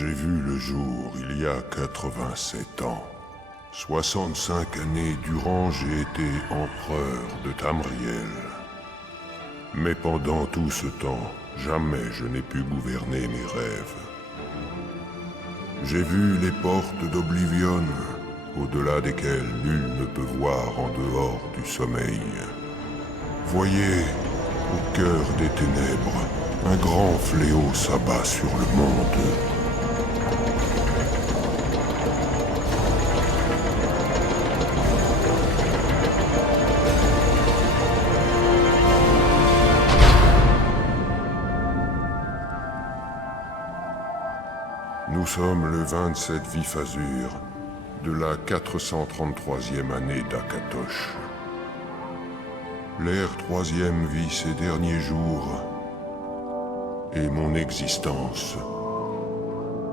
J'ai vu le jour il y a 87 ans. 65 années durant, j'ai été empereur de Tamriel. Mais pendant tout ce temps, jamais je n'ai pu gouverner mes rêves. J'ai vu les portes d'Oblivion, au-delà desquelles nul ne peut voir en dehors du sommeil. Voyez, au cœur des ténèbres, un grand fléau s'abat sur le monde. Nous sommes le 27 Vif Azur de la 433e année d'Akatosh. L'ère troisième vit ses derniers jours et mon existence,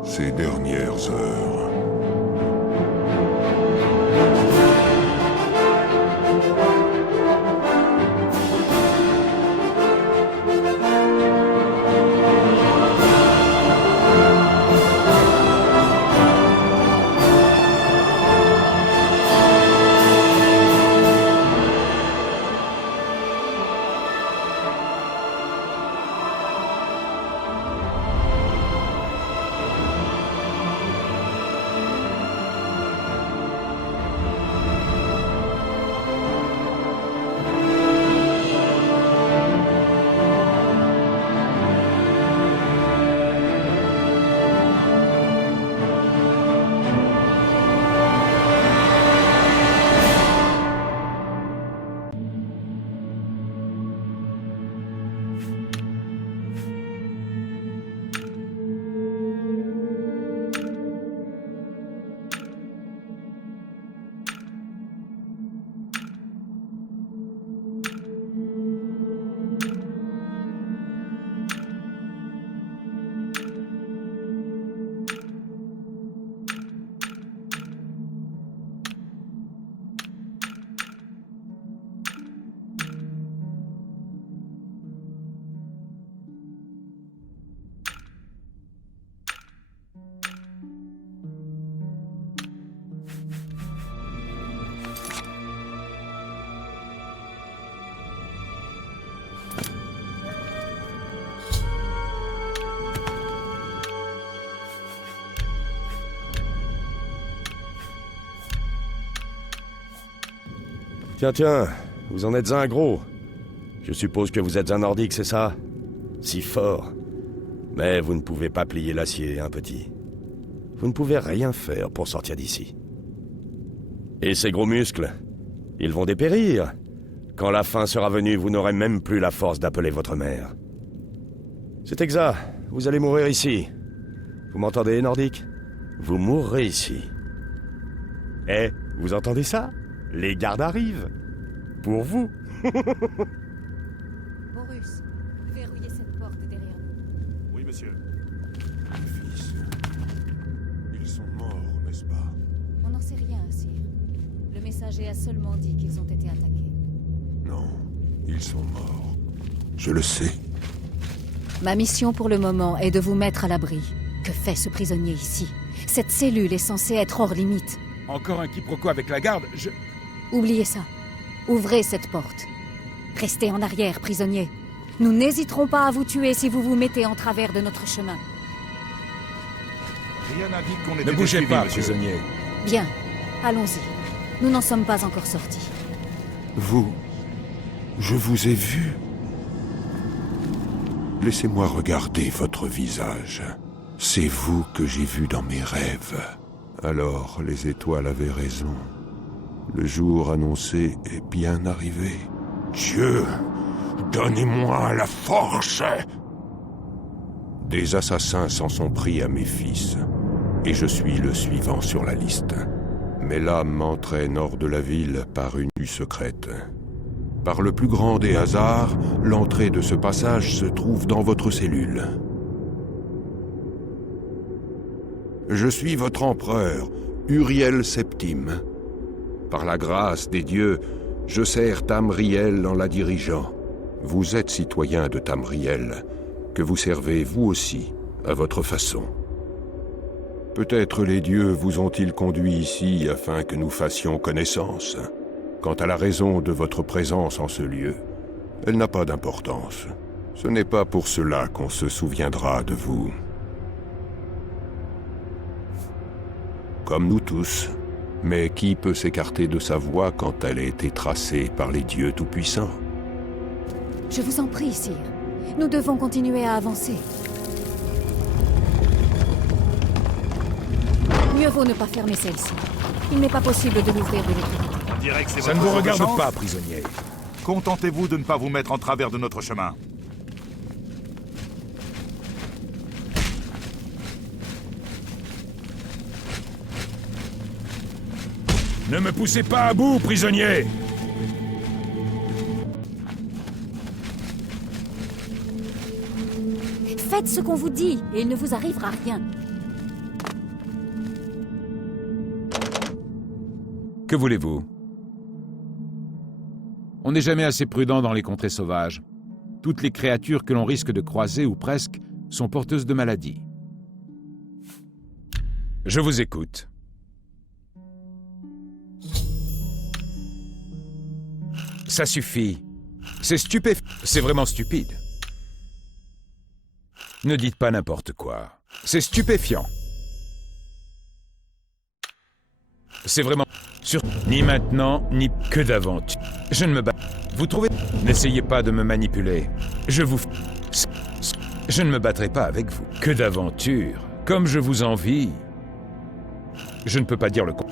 ses dernières heures. Tiens, vous en êtes un gros. Je suppose que vous êtes un nordique, c'est ça? Si fort. Mais vous ne pouvez pas plier l'acier, hein, petit. Vous ne pouvez rien faire pour sortir d'ici. Et ces gros muscles, ils vont dépérir. Quand la fin sera venue, vous n'aurez même plus la force d'appeler votre mère. C'est exact, vous allez mourir ici. Vous m'entendez, nordique? Vous mourrez ici. Eh, vous entendez ça? Les gardes arrivent. Pour vous. Horus, verrouillez cette porte derrière nous. Oui, monsieur. Mes fils, ils sont morts, n'est-ce pas? On n'en sait rien, Sire. Le messager a seulement dit qu'ils ont été attaqués. Non, ils sont morts. Je le sais. Ma mission pour le moment est de vous mettre à l'abri. Que fait ce prisonnier ici? Cette cellule est censée être hors limite. Encore un quiproquo avec la garde, Oubliez ça. Ouvrez cette porte. Restez en arrière, prisonnier. Nous n'hésiterons pas à vous tuer si vous vous mettez en travers de notre chemin. Rien n'a dit qu'on était Ne bougez suivis, pas, monsieur. prisonnier. Bien, allons-y. Nous n'en sommes pas encore sortis. Vous... je vous ai vu. Laissez-moi regarder votre visage. C'est vous que j'ai vu dans mes rêves. Alors, les étoiles avaient raison. Le jour annoncé est bien arrivé. Dieu, donnez-moi la force! Des assassins s'en sont pris à mes fils, et je suis le suivant sur la liste. Mes lames m'entraînent hors de la ville par une rue secrète. Par le plus grand des hasards, l'entrée de ce passage se trouve dans votre cellule. Je suis votre empereur, Uriel Septime. Par la grâce des dieux, je sers Tamriel en la dirigeant. Vous êtes citoyen de Tamriel, que vous servez vous aussi, à votre façon. Peut-être les dieux vous ont-ils conduit ici afin que nous fassions connaissance. Quant à la raison de votre présence en ce lieu, elle n'a pas d'importance. Ce n'est pas pour cela qu'on se souviendra de vous. Comme nous tous. Mais qui peut s'écarter de sa voie quand elle a été tracée par les dieux tout-puissants? Je vous en prie, sire. Nous devons continuer à avancer. Mieux vaut ne pas fermer celle-ci. Il n'est pas possible de l'ouvrir de l'autre côté. On dirait que c'est Ça ne votre vous regarde chance. pas, prisonnier. Contentez-vous de ne pas vous mettre en travers de notre chemin. Ne me poussez pas à bout, prisonnier! Faites ce qu'on vous dit, et il ne vous arrivera rien. Que voulez-vous? On n'est jamais assez prudent dans les contrées sauvages. Toutes les créatures que l'on risque de croiser, ou presque, sont porteuses de maladies. Je vous écoute. Ça suffit. C'est stupéfiant. C'est vraiment stupide. Ne dites pas n'importe quoi. C'est stupéfiant. C'est vraiment... Ni maintenant, ni que d'aventure. Je ne me bats... Vous trouvez... N'essayez pas de me manipuler. Je vous... Je ne me battrai pas avec vous. Que d'aventure. Comme je vous envie. Je ne peux pas dire le con...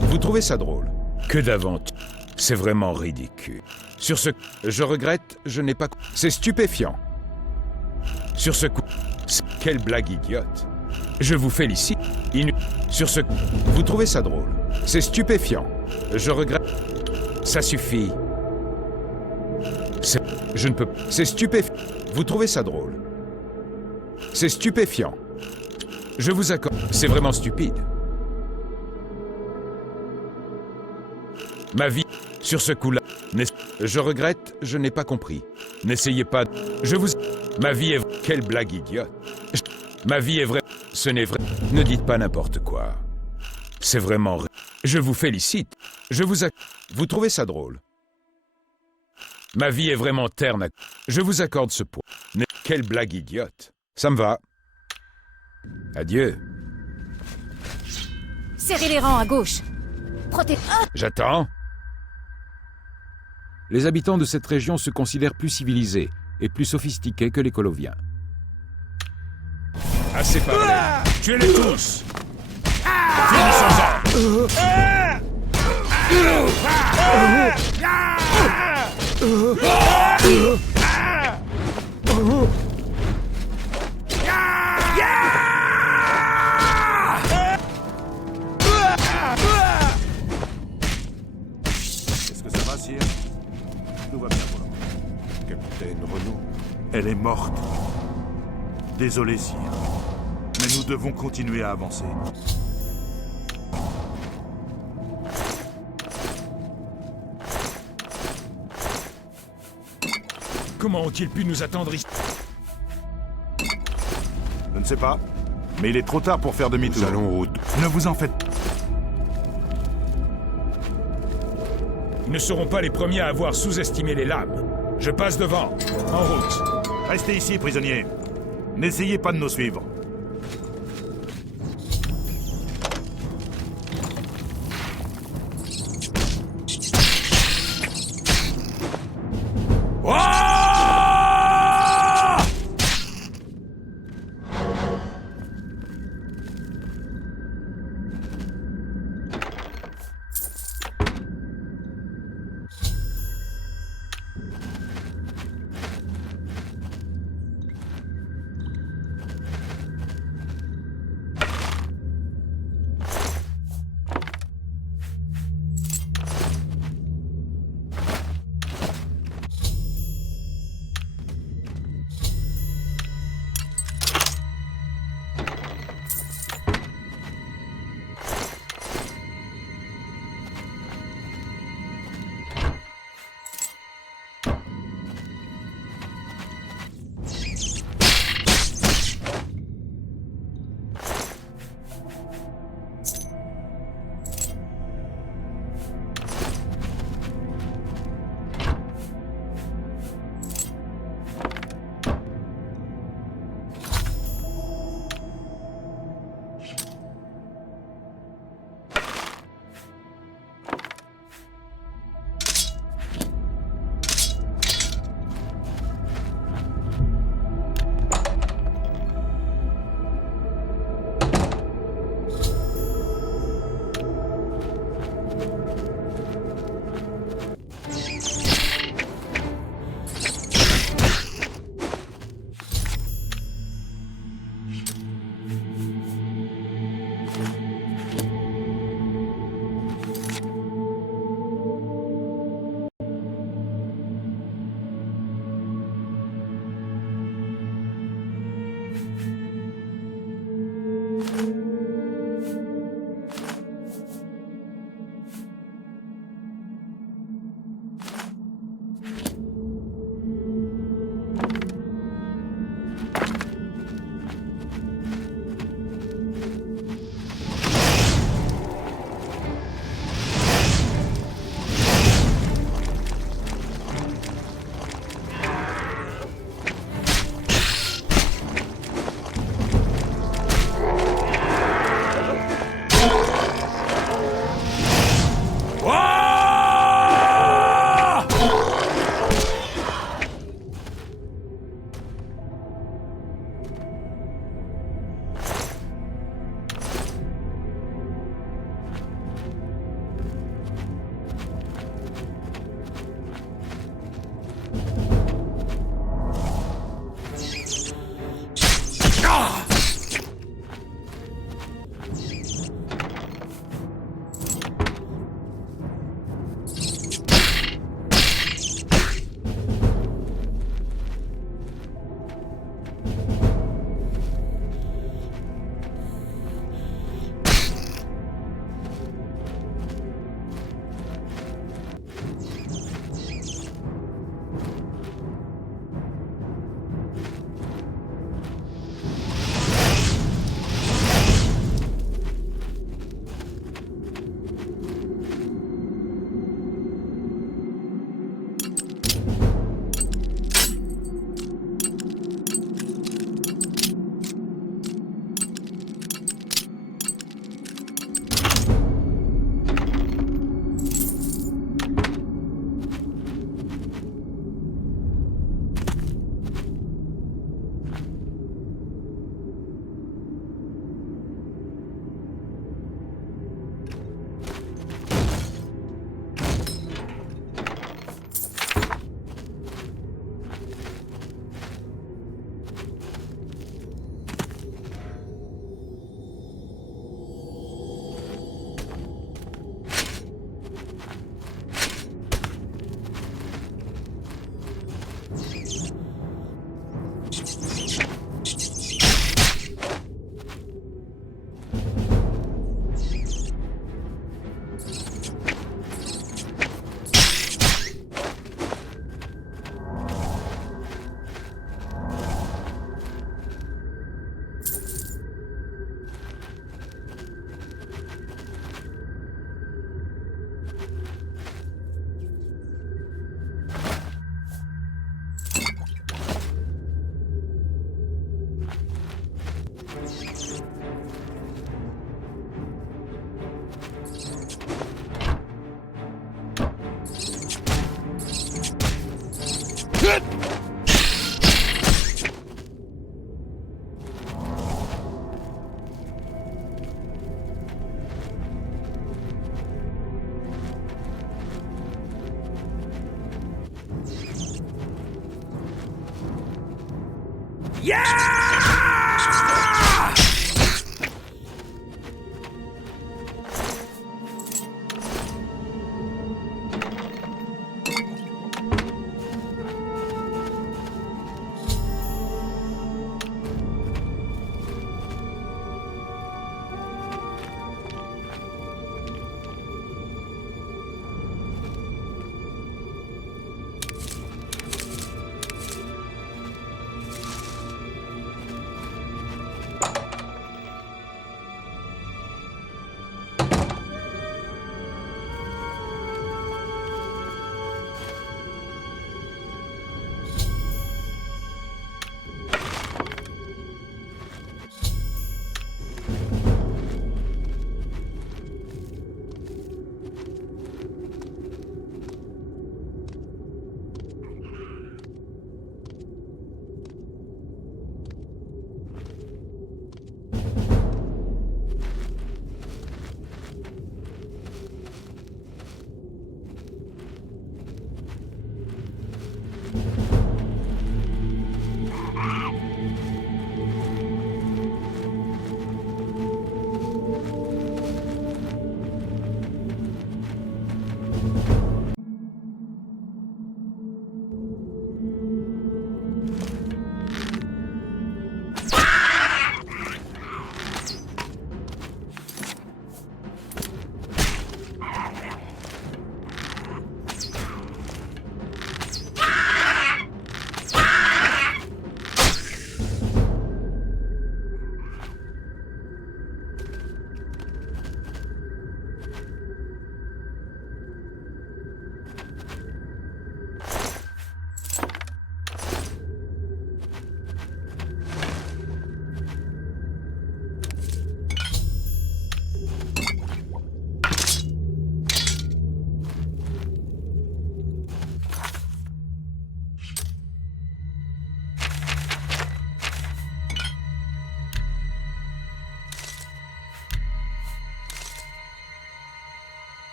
Vous trouvez ça drôle? Que d'aventure. C'est vraiment ridicule. Sur ce... Je regrette, je n'ai pas... C'est stupéfiant. Sur ce coup... Quelle blague idiote. Je vous félicite. Sur ce... Vous trouvez ça drôle? C'est stupéfiant. Je regrette... Ça suffit. Je ne peux... C'est stupéfiant. Vous trouvez ça drôle? C'est stupéfiant. Je vous accorde... C'est vraiment stupide. Ma vie... Sur ce coup-là... Je regrette, je n'ai pas compris. N'essayez pas... Je vous... Ma vie est... Quelle blague idiote. Ma vie est vraie... Ce n'est vrai... Ne dites pas n'importe quoi. C'est vraiment... Je vous félicite. Je vous... Vous trouvez ça drôle? Ma vie est vraiment terne. Je vous accorde ce point. Quelle blague idiote. Ça me va. Adieu. Serrez les rangs à gauche. J'attends. Les habitants de cette région se considèrent plus civilisés et plus sophistiqués que les Coloviens. Assez parlé. Tuez-les tous. Finissons-en. Est-ce que ça va, sire? Tout va bien pour l'instant. Capitaine Renaud. Elle est morte. Désolé, sire. Mais nous devons continuer à avancer. Comment ont-ils pu nous attendre ici? Je ne sais pas. Mais il est trop tard pour faire demi-tour. Nous allons au... Ne vous en faites pas. Ils ne seront pas les premiers à avoir sous-estimé les lames. Je passe devant. En route. Restez ici, prisonniers. N'essayez pas de nous suivre.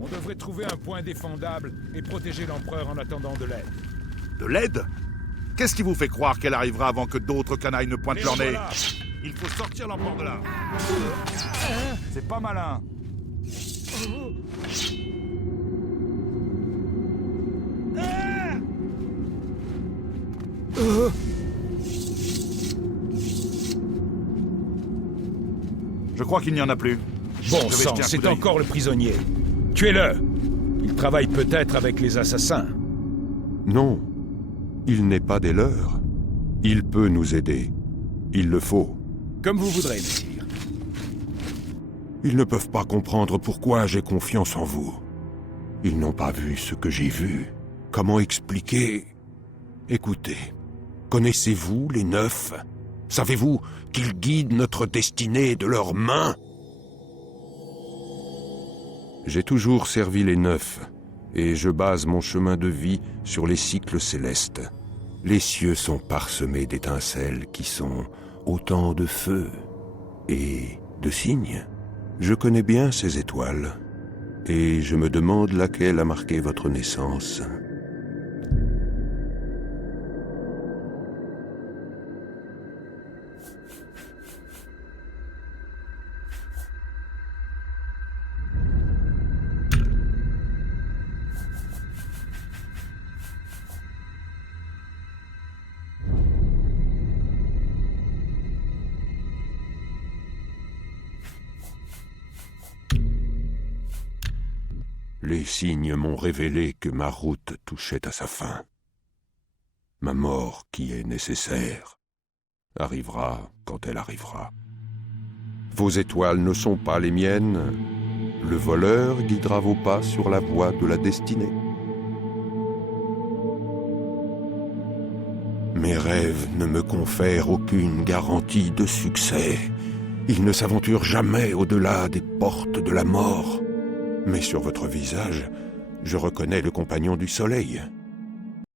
On devrait trouver un point défendable et protéger l'empereur en attendant de l'aide. De l'aide? Qu'est-ce qui vous fait croire qu'elle arrivera avant que d'autres canailles ne pointent leur nez? Il faut sortir l'empereur de là. C'est pas malin. Je crois qu'il n'y en a plus. Bon Je vais sang, jeter un coup c'est d'œil. encore le prisonnier. Tuez-le! Il travaille peut-être avec les assassins. Non, il n'est pas des leurs. Il peut nous aider. Il le faut. Comme vous voudrez, messire. Ils ne peuvent pas comprendre pourquoi j'ai confiance en vous. Ils n'ont pas vu ce que j'ai vu. Comment expliquer? Écoutez, connaissez-vous les Neufs? Savez-vous qu'ils guident notre destinée de leurs mains? J'ai toujours servi les Neufs, et je base mon chemin de vie sur les cycles célestes. Les cieux sont parsemés d'étincelles qui sont autant de feux et de signes. Je connais bien ces étoiles, et je me demande laquelle a marqué votre naissance. Les signes m'ont révélé que ma route touchait à sa fin. Ma mort, qui est nécessaire, arrivera quand elle arrivera. Vos étoiles ne sont pas les miennes. Le voleur guidera vos pas sur la voie de la destinée. Mes rêves ne me confèrent aucune garantie de succès. Ils ne s'aventurent jamais au-delà des portes de la mort. Mais sur votre visage, je reconnais le compagnon du soleil.